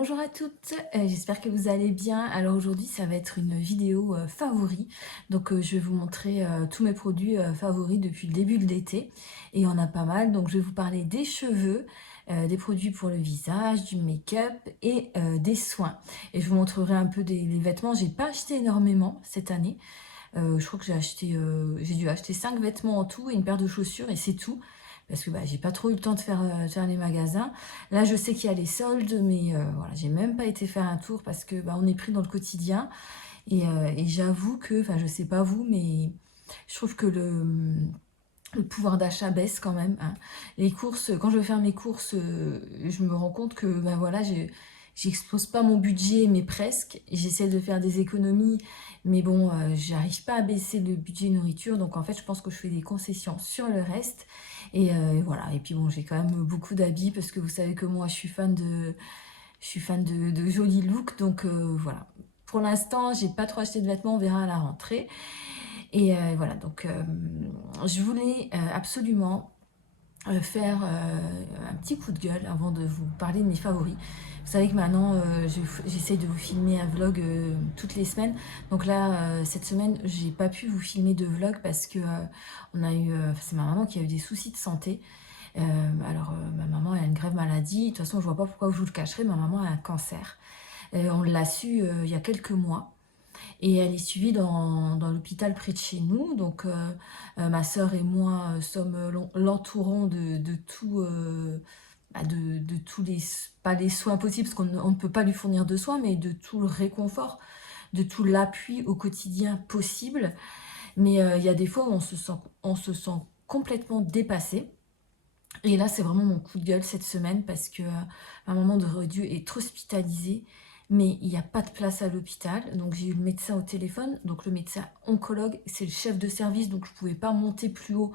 Bonjour à toutes, j'espère que vous allez bien. Alors aujourd'hui ça va être une vidéo favoris, donc je vais vous montrer tous mes produits favoris depuis le début de l'été et il y en a pas mal. Donc je vais vous parler des cheveux, des produits pour le visage, du make-up et des soins. Et je vous montrerai un peu les vêtements. J'ai pas acheté énormément cette année. Je crois que j'ai dû acheter 5 vêtements en tout et une paire de chaussures et c'est tout. Parce que j'ai pas trop eu le temps de faire les magasins. Là, je sais qu'il y a les soldes, mais voilà, j'ai même pas été faire un tour parce que on est pris dans le quotidien. Et j'avoue que, enfin, je sais pas vous, mais je trouve que le pouvoir d'achat baisse quand même, hein. Les courses, quand je vais faire mes courses, je me rends compte que voilà, j'explose pas mon budget, mais presque. J'essaie de faire des économies, mais bon, j'arrive pas à baisser le budget nourriture. Donc en fait, je pense que je fais des concessions sur le reste. Et voilà. Et puis bon, j'ai quand même beaucoup d'habits parce que vous savez que moi, je suis fan de jolis looks. Donc voilà. Pour l'instant, j'ai pas trop acheté de vêtements, on verra à la rentrée. Et voilà, donc je voulais absolument faire un petit coup de gueule avant de vous parler de mes favoris. Vous savez que maintenant, j'essaye de vous filmer un vlog toutes les semaines. Donc là, cette semaine, j'ai pas pu vous filmer de vlog parce que c'est ma maman qui a eu des soucis de santé. Ma maman a une grave maladie. De toute façon, je vois pas pourquoi je vous le cacherai. Ma maman a un cancer. On l'a su il y a quelques mois. Et elle est suivie dans l'hôpital près de chez nous. Donc, ma sœur et moi sommes l'entourant de tout, de tous les, pas les soins possibles, parce qu'on ne peut pas lui fournir de soins, mais de tout le réconfort, de tout l'appui au quotidien possible. Mais il y a des fois où on se sent complètement dépassé. Et là, c'est vraiment mon coup de gueule cette semaine parce que ma maman aurait dû être hospitalisée, mais il n'y a pas de place à l'hôpital. Donc j'ai eu le médecin au téléphone, donc le médecin oncologue, c'est le chef de service, donc je ne pouvais pas monter plus haut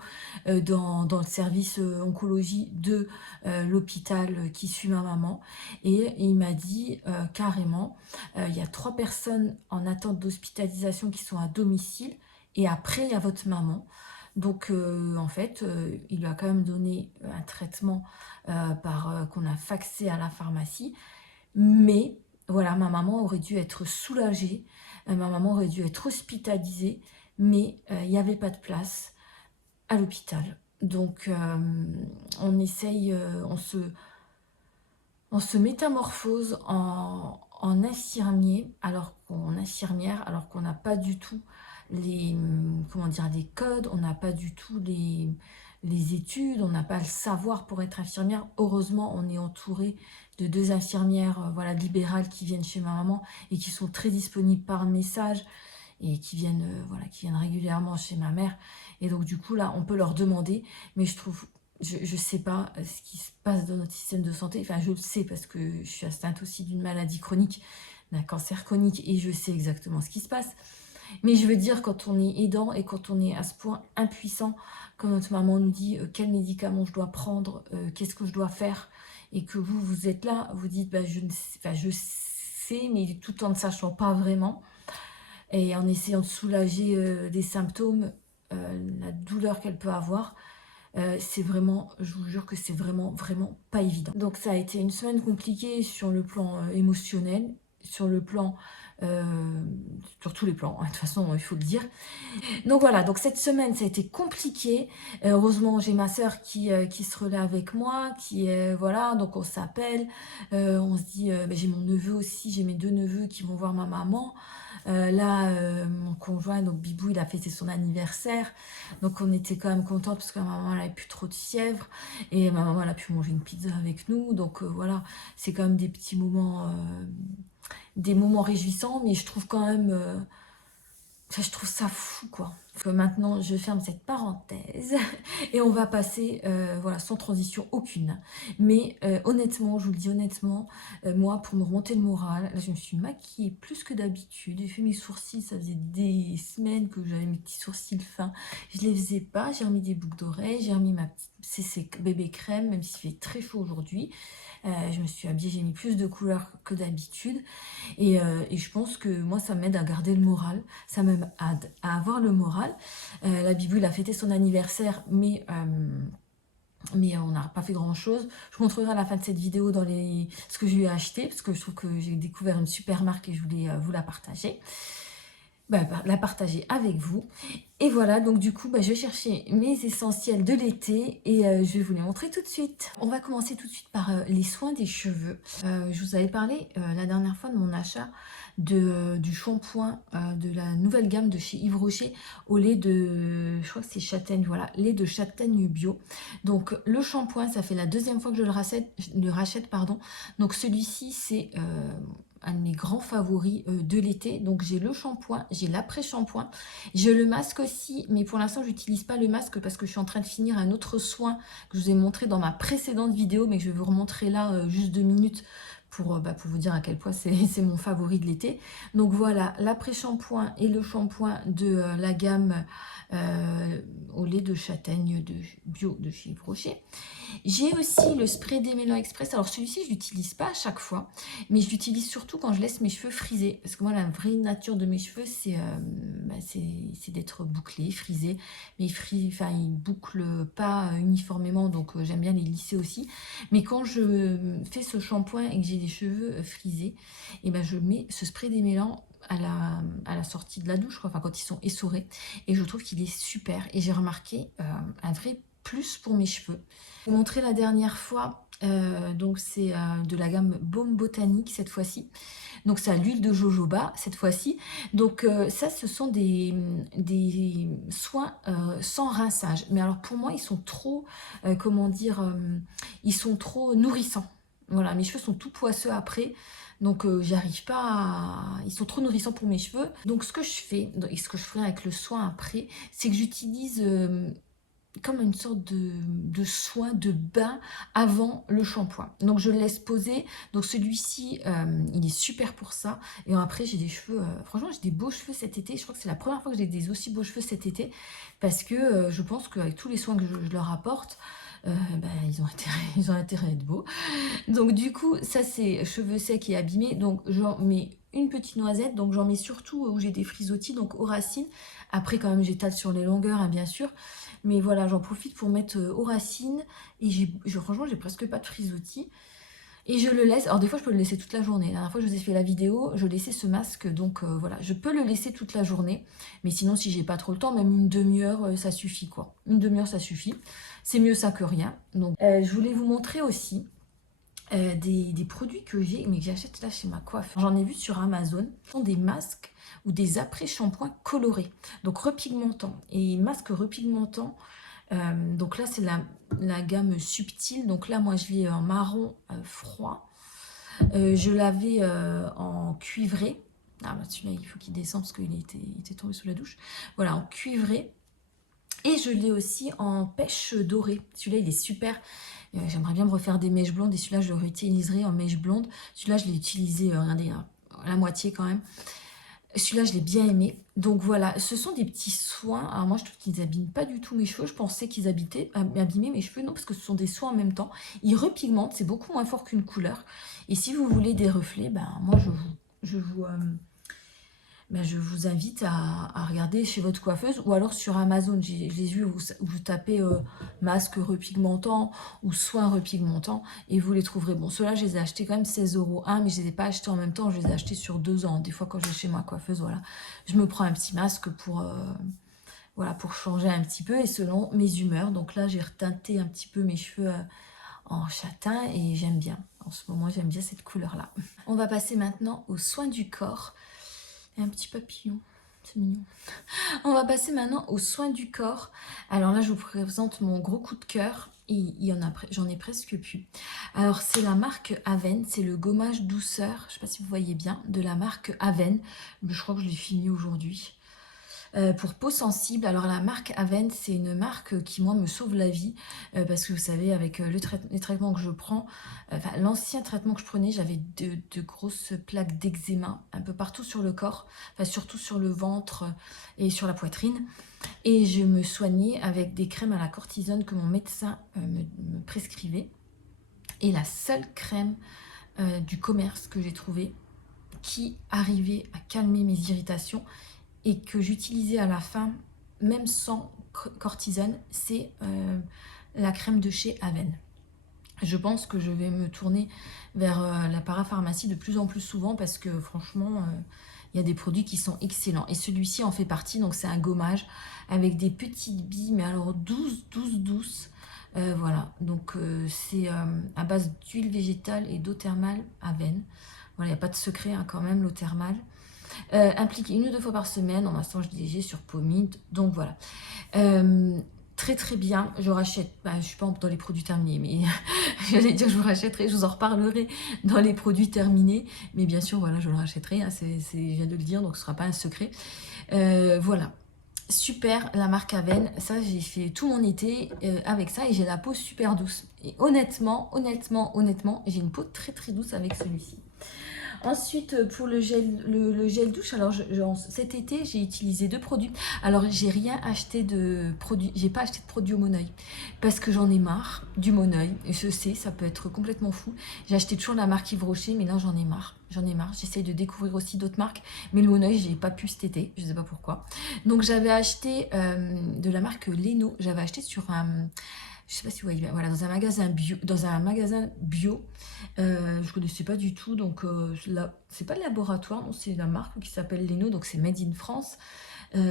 dans le service oncologie de l'hôpital qui suit ma maman. Et il m'a dit carrément, il y a 3 personnes en attente d'hospitalisation qui sont à domicile, et après il y a votre maman. Donc en fait, il lui a quand même donné un traitement qu'on a faxé à la pharmacie. Mais voilà, ma maman aurait dû être soulagée, ma maman aurait dû être hospitalisée, mais il n'y avait pas de place à l'hôpital. Donc on essaye, on se métamorphose en infirmière, alors qu'on n'a pas du tout comment dire, les codes, on n'a pas du tout les études, on n'a pas le savoir pour être infirmière. Heureusement, on est entouré de 2 infirmières voilà, libérales qui viennent chez ma maman et qui sont très disponibles par message et qui viennent régulièrement chez ma mère. Et donc du coup là, on peut leur demander, mais je sais pas ce qui se passe dans notre système de santé. Enfin, je le sais parce que je suis atteinte aussi d'une maladie chronique, d'un cancer chronique, et je sais exactement ce qui se passe. Mais je veux dire, quand on est aidant et quand on est à ce point impuissant, quand notre maman nous dit quel médicament je dois prendre, qu'est-ce que je dois faire, et que vous êtes là, vous dites je sais, mais tout en ne sachant pas vraiment, et en essayant de soulager les symptômes, la douleur qu'elle peut avoir. C'est vraiment, je vous jure que c'est vraiment, vraiment pas évident. Donc ça a été une semaine compliquée sur le plan émotionnel, sur le plan, euh, sur tous les plans, hein, de toute façon, il faut le dire. Donc voilà, donc cette semaine, ça a été compliqué. Heureusement, j'ai ma sœur qui se relaie avec moi, voilà, donc on s'appelle, on se dit, j'ai mon neveu aussi, j'ai mes 2 neveux qui vont voir ma maman. Là, mon conjoint, donc Bibou, il a fêté son anniversaire. Donc on était quand même contents parce que ma maman, elle n'avait plus trop de fièvre. Et ma maman, elle a pu manger une pizza avec nous. Donc voilà, c'est quand même des petits moments, des moments réjouissants. Mais je trouve quand même, je trouve ça fou, quoi. Maintenant, je ferme cette parenthèse et on va passer, voilà, sans transition aucune. Mais honnêtement, je vous le dis honnêtement, moi, pour me remonter le moral, là, je me suis maquillée plus que d'habitude. J'ai fait mes sourcils, ça faisait des semaines que j'avais mes petits sourcils fins. Je les faisais pas, j'ai remis des boucles d'oreilles, j'ai remis ma petite CC bébé crème, même s'il fait très chaud aujourd'hui. Je me suis habillée, j'ai mis plus de couleurs que d'habitude. Et je pense que moi, ça m'aide à garder le moral, ça m'aide à avoir le moral. La Bibu, il a fêté son anniversaire, mais mais on n'a pas fait grand chose. Je vous montrerai à la fin de cette vidéo dans ce que je lui ai acheté, parce que je trouve que j'ai découvert une super marque et je voulais vous la partager. La partager avec vous. Et voilà, donc du coup, je vais chercher mes essentiels de l'été et je vais vous les montrer tout de suite. On va commencer tout de suite par les soins des cheveux. Je vous avais parlé la dernière fois de mon achat du shampoing de la nouvelle gamme de chez Yves Rocher au lait de, je crois que c'est châtaigne, voilà, lait de châtaigne bio. Donc le shampoing, ça fait la deuxième fois que je le rachète, pardon. Donc celui-ci, c'est un de mes grands favoris de l'été. Donc j'ai le shampoing, j'ai l'après-shampoing, j'ai le masque aussi, mais pour l'instant je n'utilise pas le masque parce que je suis en train de finir un autre soin que je vous ai montré dans ma précédente vidéo, mais que je vais vous remontrer là juste 2 minutes pour vous dire à quel point c'est mon favori de l'été. Donc voilà, l'après-shampoing et le shampoing de la gamme au lait de châtaigne bio de chez Yves Rocher. J'ai aussi le spray démêlant express. Alors celui-ci, je l'utilise pas à chaque fois, mais je l'utilise surtout quand je laisse mes cheveux frisés. Parce que moi, la vraie nature de mes cheveux, c'est d'être bouclés, frisés. Mais ils bouclent pas uniformément, donc j'aime bien les lisser aussi. Mais quand je fais ce shampoing et que j'ai les cheveux frisés, et je mets ce spray démêlant à la sortie de la douche, enfin quand ils sont essorés. Et je trouve qu'il est super. Et j'ai remarqué un vrai plus pour mes cheveux. Je vous ai montré la dernière fois, donc c'est de la gamme Baume Botanique cette fois-ci. Donc c'est à l'huile de jojoba cette fois-ci. Donc ça, ce sont des soins sans rinçage. Mais alors pour moi, ils sont trop, comment dire, ils sont trop nourrissants. Voilà, mes cheveux sont tout poisseux après. Donc j'arrive pas à... Ils sont trop nourrissants pour mes cheveux. Donc ce que je fais, et ce que je ferai avec le soin après, c'est que j'utilise comme une sorte de soin, de bain avant le shampoing. Donc je le laisse poser. Donc celui-ci, il est super pour ça. Et après, j'ai des cheveux, franchement, j'ai des beaux cheveux cet été. Je crois que c'est la première fois que j'ai des aussi beaux cheveux cet été. Parce que je pense qu'avec tous les soins que je leur apporte, ils ont intérêt à être beaux. Donc du coup, ça c'est cheveux secs et abîmés. Donc j'en mets une petite noisette. Donc j'en mets surtout où j'ai des frisottis, donc aux racines. Après quand même j'étale sur les longueurs, hein, bien sûr. Mais voilà, j'en profite pour mettre aux racines. Et franchement, j'ai presque pas de frisottis. Et je le laisse. Alors des fois, je peux le laisser toute la journée. La dernière fois que je vous ai fait la vidéo, je laissais ce masque. Donc voilà, je peux le laisser toute la journée. Mais sinon, si j'ai pas trop le temps, même une demi-heure, ça suffit quoi. Une demi-heure, ça suffit. C'est mieux ça que rien. Donc je voulais vous montrer aussi des produits que j'ai, mais que j'achète là chez ma coiffeuse. J'en ai vu sur Amazon. Ce sont des masques ou des après-shampoings colorés, donc repigmentants. Et masques repigmentants, donc là c'est la gamme subtile. Donc là moi je l'ai en marron froid. Je l'avais en cuivré. Ah celui-là il faut qu'il descende parce qu'il était tombé sous la douche. Voilà, en cuivré. Et je l'ai aussi en pêche dorée. Celui-là, il est super. J'aimerais bien me refaire des mèches blondes. Et celui-là, je le réutiliserai en mèche blonde. Celui-là, je l'ai utilisé, regardez, à la moitié quand même. Celui-là, je l'ai bien aimé. Donc voilà, ce sont des petits soins. Alors moi, je trouve qu'ils n'abîment pas du tout mes cheveux. Je pensais qu'ils abîmaient mes cheveux. Non, parce que ce sont des soins en même temps. Ils repigmentent. C'est beaucoup moins fort qu'une couleur. Et si vous voulez des reflets, moi, je vous invite à regarder chez votre coiffeuse ou alors sur Amazon. Je les ai vus, vous tapez masque repigmentant ou soin repigmentant et vous les trouverez. Bon, ceux-là, je les ai achetés quand même 16 € un, mais je ne les ai pas achetés en même temps. Je les ai achetés sur 2 ans. Des fois, quand je vais chez ma coiffeuse, voilà, je me prends un petit masque pour changer un petit peu et selon mes humeurs. Donc là, j'ai reteinté un petit peu mes cheveux en châtain et j'aime bien. En ce moment, j'aime bien cette couleur-là. On va passer maintenant aux soins du corps. Et un petit papillon, c'est mignon. On va passer maintenant aux soins du corps. Alors là, je vous présente mon gros coup de cœur. J'en ai presque plus. Alors, c'est la marque Aven. C'est le gommage douceur. Je ne sais pas si vous voyez bien. De la marque Aven. Je crois que je l'ai fini aujourd'hui. Pour peau sensible, alors la marque Aven, c'est une marque qui moi me sauve la vie parce que vous savez avec les traitements que je prends, l'ancien traitement que je prenais, j'avais de grosses plaques d'eczéma un peu partout sur le corps, surtout sur le ventre et sur la poitrine. Et je me soignais avec des crèmes à la cortisone que mon médecin me prescrivait. Et la seule crème du commerce que j'ai trouvée qui arrivait à calmer mes irritations et que j'utilisais à la fin, même sans cortisone, c'est la crème de chez Aven. Je pense que je vais me tourner vers la parapharmacie de plus en plus souvent parce que franchement, il y a des produits qui sont excellents. Et celui-ci en fait partie, donc c'est un gommage avec des petites billes, mais alors douces. Voilà, donc c'est à base d'huile végétale et d'eau thermale Aven. Voilà, il n'y a pas de secret hein, quand même, l'eau thermale. Impliqué 1 ou 2 fois par semaine en massage léger sur pomade. Donc voilà. Très bien, je rachète, je suis pas dans les produits terminés, mais j'allais dire je vous rachèterai, je vous en reparlerai dans les produits terminés, mais bien sûr voilà je le rachèterai, hein, je viens de le dire donc ce sera pas un secret. Voilà, super la marque Aven, ça j'ai fait tout mon été avec ça et j'ai la peau super douce. Et honnêtement, j'ai une peau très douce avec celui-ci. Ensuite, pour le gel douche, alors cet été, j'ai utilisé 2 produits. Alors, j'ai rien acheté de produits, j'ai pas acheté de produits au Moneuil parce que j'en ai marre du Moneuil. Je sais, ça peut être complètement fou. J'ai acheté toujours la marque Yves Rocher, mais là, j'en ai marre. J'essaye de découvrir aussi d'autres marques, mais le Moneuil, j'ai pas pu cet été, je sais pas pourquoi. Donc, j'avais acheté de la marque Leno. J'avais acheté sur un je sais pas si vous voyez, voilà, dans un magasin bio, je connaissais pas du tout, donc c'est pas le laboratoire, non, c'est la marque qui s'appelle Leno, donc c'est Made in France.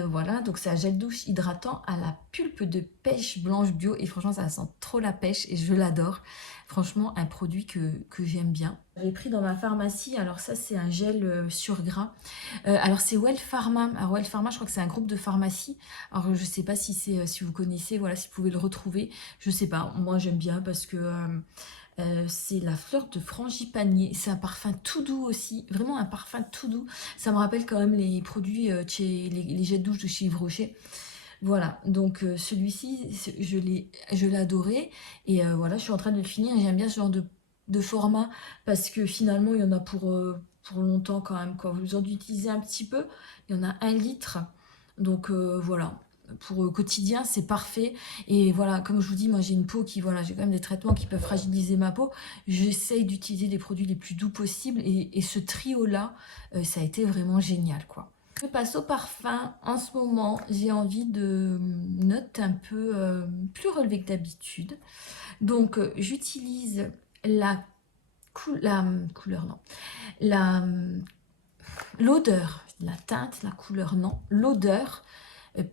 Voilà, donc c'est un gel douche hydratant à la pulpe de pêche blanche bio et franchement ça sent trop la pêche et je l'adore. Franchement un produit que j'aime bien. J'ai pris dans ma pharmacie, alors ça c'est un gel sur gras. Alors c'est Well Pharma. Alors Well Pharma, je crois que c'est un groupe de pharmacie. Alors je sais pas si c'est si vous connaissez, voilà, si vous pouvez le retrouver. Je sais pas, moi j'aime bien parce que c'est la fleur de frangipanier. C'est un parfum tout doux aussi, vraiment un parfum tout doux. Ça me rappelle quand même les produits de chez les jets de douche de chez Yves Rocher. Voilà, donc celui-ci, je l'ai adoré. Et voilà, je suis en train de le finir. J'aime bien ce genre de format parce que finalement, il y en a pour longtemps quand même. Quoi. Vous en utilisez un petit peu, il y en a 1 litre. Donc voilà, pour quotidien, c'est parfait. Et voilà, comme je vous dis, moi j'ai une peau qui, voilà, j'ai quand même des traitements qui peuvent fragiliser ma peau. J'essaye d'utiliser les produits les plus doux possibles. Et ce trio-là, ça a été vraiment génial, quoi. Je passe au parfum. En ce moment, j'ai envie de notes un peu plus relevées que d'habitude. Donc, j'utilise la couleur, non. L'odeur, la teinte, la couleur, non. L'odeur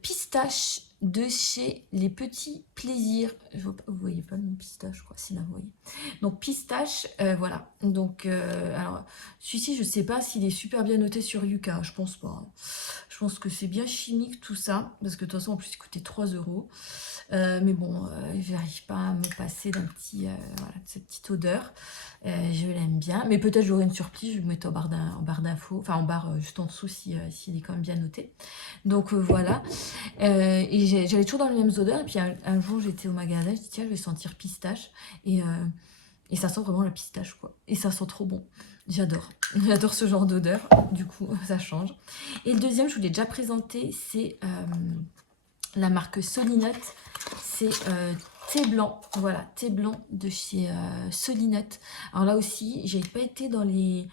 pistache de chez Les Petits Plaisirs. Vous voyez pas le nom pistache, je crois, si là vous voyez. Donc pistache, voilà. Donc, alors, celui-ci, je sais pas s'il est super bien noté sur Yuka, je pense pas. Je pense que c'est bien chimique tout ça, parce que de toute façon, en plus, il coûtait 3 €. Mais bon, j'arrive pas à me passer d'un petit, voilà, de cette petite odeur. Je l'aime bien, mais peut-être j'aurai une surprise, je vais vous mettre en barre d'infos, enfin en barre juste en dessous s'il est quand même bien noté. Donc voilà, et j'allais toujours dans les mêmes odeurs, et puis un jour j'étais au magasin, je dis tiens je vais sentir pistache, et ça sent vraiment la pistache quoi, et ça sent trop bon, j'adore ce genre d'odeur, du coup ça change. Et le deuxième, je vous l'ai déjà présenté, c'est la marque Solinut, c'est thé blanc, voilà, thé blanc de chez Solinut. Alors là aussi, j'ai pas été dans les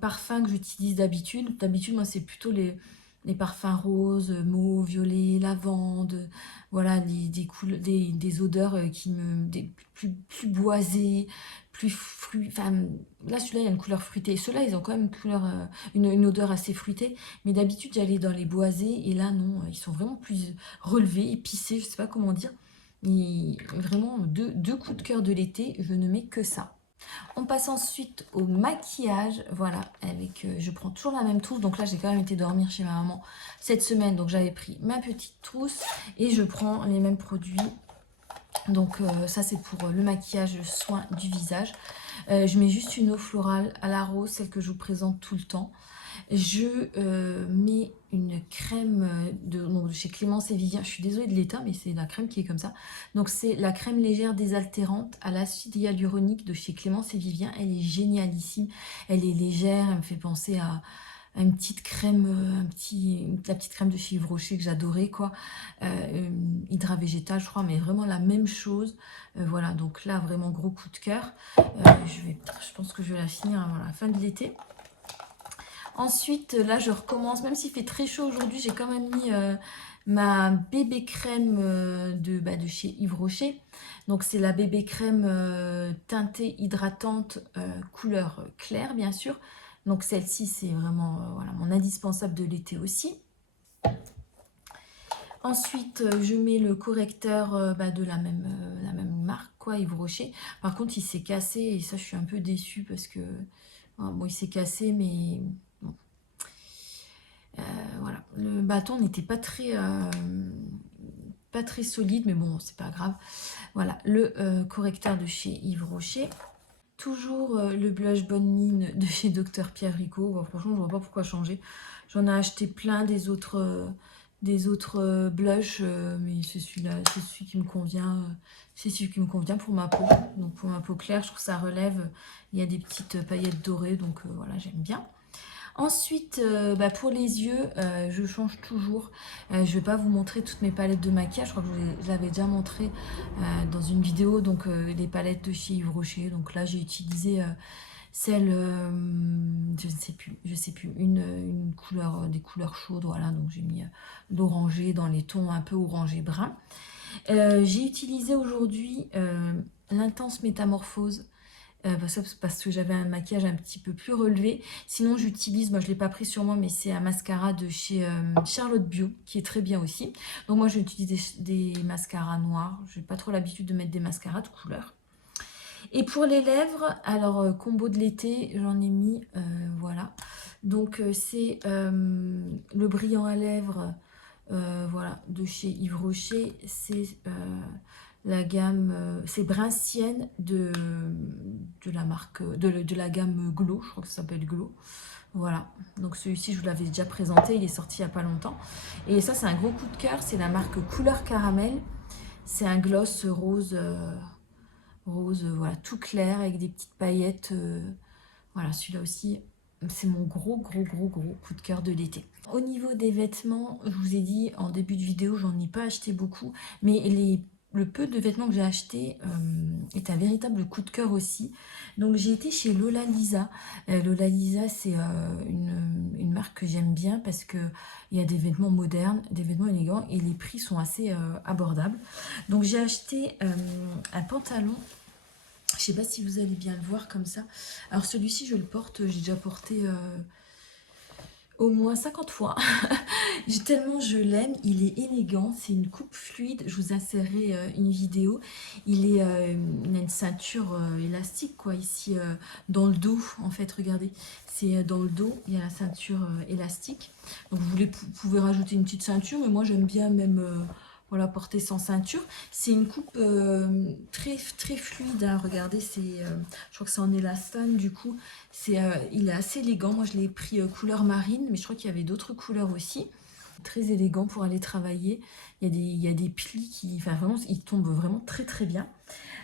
parfums que j'utilise d'habitude. D'habitude, moi, c'est plutôt les parfums roses, mauve, violet, lavande, voilà, des odeurs plus boisées, plus fruits. Enfin, là, celui-là, il y a une couleur fruitée. Ceux-là, ils ont quand même une odeur assez fruitée. Mais d'habitude, j'allais dans les boisés. Et là, non, ils sont vraiment plus relevés, épicés, je sais pas comment dire. Vraiment, deux coups de cœur de l'été, je ne mets que ça. On passe ensuite au maquillage, voilà, avec, je prends toujours la même trousse, donc là j'ai quand même été dormir chez ma maman cette semaine, donc j'avais pris ma petite trousse et je prends les mêmes produits, donc ça c'est pour le maquillage, le soin du visage. Je mets juste une eau florale à la rose, celle que je vous présente tout le temps. Je mets une crème de chez Clémence et Vivien. Je suis désolée de l'état, mais c'est la crème qui est comme ça. Donc c'est la crème légère désaltérante à l'acide hyaluronique de chez Clémence et Vivien. Elle est génialissime. Elle est légère. Elle me fait penser à une petite crème, la petite crème de chez Yves Rocher que j'adorais, quoi. Hydra végétal, je crois, mais vraiment la même chose. Voilà, donc là, vraiment gros coup de cœur. Je pense que je vais la finir avant la fin de l'été. Ensuite, là, je recommence, même s'il fait très chaud aujourd'hui, j'ai quand même mis ma bébé crème de chez Yves Rocher. Donc, c'est la bébé crème teintée hydratante, couleur claire, bien sûr. Donc, celle-ci, c'est vraiment voilà, mon indispensable de l'été aussi. Ensuite, je mets le correcteur de la même marque, quoi, Yves Rocher. Par contre, il s'est cassé et ça, je suis un peu déçue parce que, bon, il s'est cassé, mais bon, voilà. Le bâton n'était pas très solide, mais bon, c'est pas grave. Voilà, le correcteur de chez Yves Rocher. Toujours le blush Bonne Mine de chez Dr Pierre Rico. Bon, franchement, je vois pas pourquoi changer. J'en ai acheté plein des autres blushs, mais c'est celui-là, c'est celui qui me convient. C'est celui qui me convient pour ma peau. Donc pour ma peau claire, je trouve que ça relève. Il y a des petites paillettes dorées, donc voilà, j'aime bien. Ensuite, pour les yeux, je change toujours. Je ne vais pas vous montrer toutes mes palettes de maquillage. Je crois que je l'avais déjà montré dans une vidéo. Donc, les palettes de chez Yves Rocher. Donc là, j'ai utilisé celle, je sais plus, une couleur, des couleurs chaudes. Voilà, donc j'ai mis l'orangé dans les tons un peu orangé brun. J'ai utilisé aujourd'hui l'intense métamorphose parce que j'avais un maquillage un petit peu plus relevé. Sinon, j'utilise, moi je ne l'ai pas pris sur moi, mais c'est un mascara de chez Charlotte Bio, qui est très bien aussi. Donc moi, j'utilise des mascaras noirs. Je n'ai pas trop l'habitude de mettre des mascaras de couleur. Et pour les lèvres, alors combo de l'été, j'en ai mis, voilà. Donc c'est le brillant à lèvres, voilà, de chez Yves Rocher. C'est la gamme, c'est Brincienne de la marque, de la gamme Glow, je crois que ça s'appelle Glow. Voilà, donc celui-ci je vous l'avais déjà présenté, il est sorti il n'y a pas longtemps. Et ça c'est un gros coup de cœur, c'est la marque Couleur Caramel. C'est un gloss rose, voilà, tout clair avec des petites paillettes. Voilà, celui-là aussi, c'est mon gros coup de cœur de l'été. Au niveau des vêtements, je vous ai dit en début de vidéo, j'en ai pas acheté beaucoup, mais le peu de vêtements que j'ai acheté est un véritable coup de cœur aussi. Donc j'ai été chez Lola Lisa. Lola Lisa, c'est une marque que j'aime bien parce que il y a des vêtements modernes, des vêtements élégants et les prix sont assez abordables. Donc j'ai acheté un pantalon. Je sais pas si vous allez bien le voir comme ça. Alors celui-ci, je le porte, j'ai déjà porté au moins 50 fois. Tellement je l'aime, il est élégant, c'est une coupe fluide. Je vous insérerai une vidéo. Il a une ceinture élastique, quoi, ici dans le dos, en fait, regardez. C'est dans le dos, il y a la ceinture élastique. Donc vous pouvez rajouter une petite ceinture, mais moi j'aime bien même... voilà, porter sans ceinture. C'est une coupe très fluide, hein. Regardez, je crois que c'est en élastane du coup. Il est assez élégant. Moi, je l'ai pris couleur marine, mais je crois qu'il y avait d'autres couleurs aussi. Très élégant pour aller travailler. Il y a des plis qui, enfin vraiment, ils tombent vraiment très bien.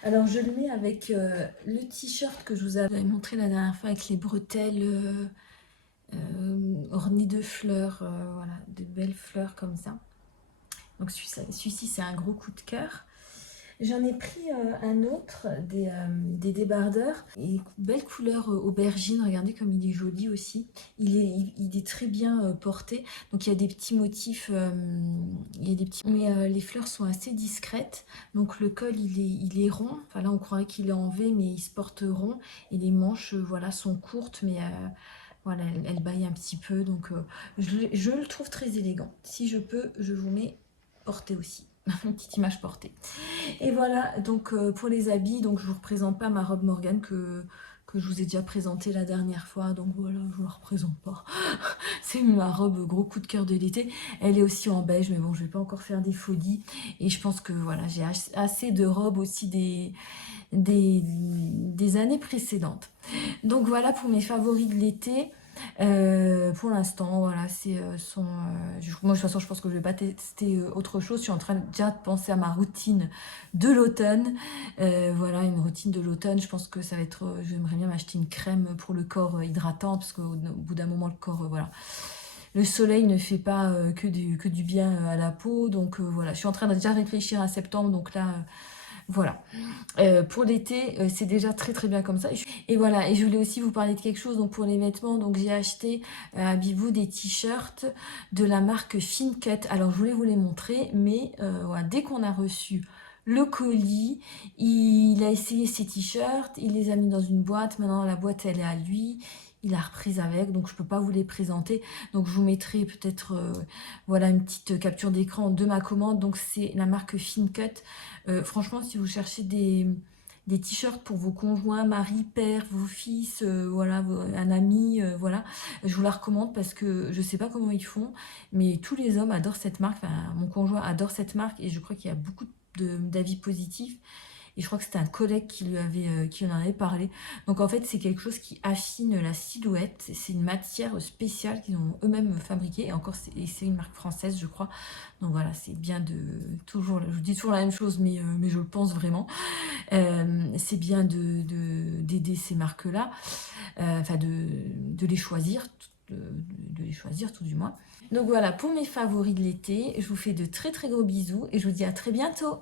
Alors, je le mets avec le t-shirt que je vous avais montré la dernière fois avec les bretelles ornées de fleurs, voilà, de belles fleurs comme ça. Donc celui-ci, c'est un gros coup de cœur. J'en ai pris un autre, des débardeurs. Et belle couleur aubergine, regardez comme il est joli aussi. Il est très bien porté. Donc il y a des petits motifs, mais les fleurs sont assez discrètes. Donc le col, il est rond. Enfin là, on croirait qu'il est en V, mais il se porte rond. Et les manches, voilà, sont courtes, mais... voilà, elle baille un petit peu, donc je le trouve très élégant. Si je peux, je vous mets porté aussi, une petite image portée. Et voilà, donc pour les habits, donc je ne vous représente pas ma robe Morgane que je vous ai déjà présentée la dernière fois, donc voilà, je ne vous la représente pas. C'est ma robe gros coup de cœur de l'été. Elle est aussi en beige, mais bon, je ne vais pas encore faire des folies. Et je pense que voilà, j'ai assez de robes aussi des années précédentes. Donc voilà pour mes favoris de l'été. Pour l'instant, voilà, moi de toute façon, je pense que je vais pas tester autre chose. Je suis en train déjà de penser à ma routine de l'automne. Voilà, une routine de l'automne. Je pense que ça va être. J'aimerais bien m'acheter une crème pour le corps hydratant, parce qu'au bout d'un moment, le corps, voilà. Le soleil ne fait pas que du bien à la peau. Donc voilà, je suis en train de déjà réfléchir à septembre. Donc là, Voilà. Pour l'été, c'est déjà très très bien comme ça. Et voilà, et je voulais aussi vous parler de quelque chose, donc pour les vêtements, donc j'ai acheté à Bibou des t-shirts de la marque FinCut. Alors je voulais vous les montrer, mais voilà, dès qu'on a reçu le colis, il a essayé ses t-shirts, il les a mis dans une boîte, maintenant la boîte elle est à lui, il a reprise avec, donc je peux pas vous les présenter. Donc je vous mettrai peut-être voilà une petite capture d'écran de ma commande. Donc c'est la marque FinCut. Franchement, si vous cherchez des t-shirts pour vos conjoints, mari, père, vos fils, voilà, un ami, voilà, je vous la recommande parce que je sais pas comment ils font, mais tous les hommes adorent cette marque. Enfin, mon conjoint adore cette marque et je crois qu'il y a beaucoup d'avis positifs. Et je crois que c'était un collègue qui en avait parlé. Donc en fait, c'est quelque chose qui affine la silhouette. C'est une matière spéciale qu'ils ont eux-mêmes fabriquée. Et encore, c'est une marque française, je crois. Donc voilà, c'est bien de toujours, je dis toujours la même chose, mais je le pense vraiment. C'est bien d'aider ces marques-là, enfin de les choisir, de les choisir tout du moins. Donc voilà, pour mes favoris de l'été, je vous fais de très très gros bisous et je vous dis à très bientôt.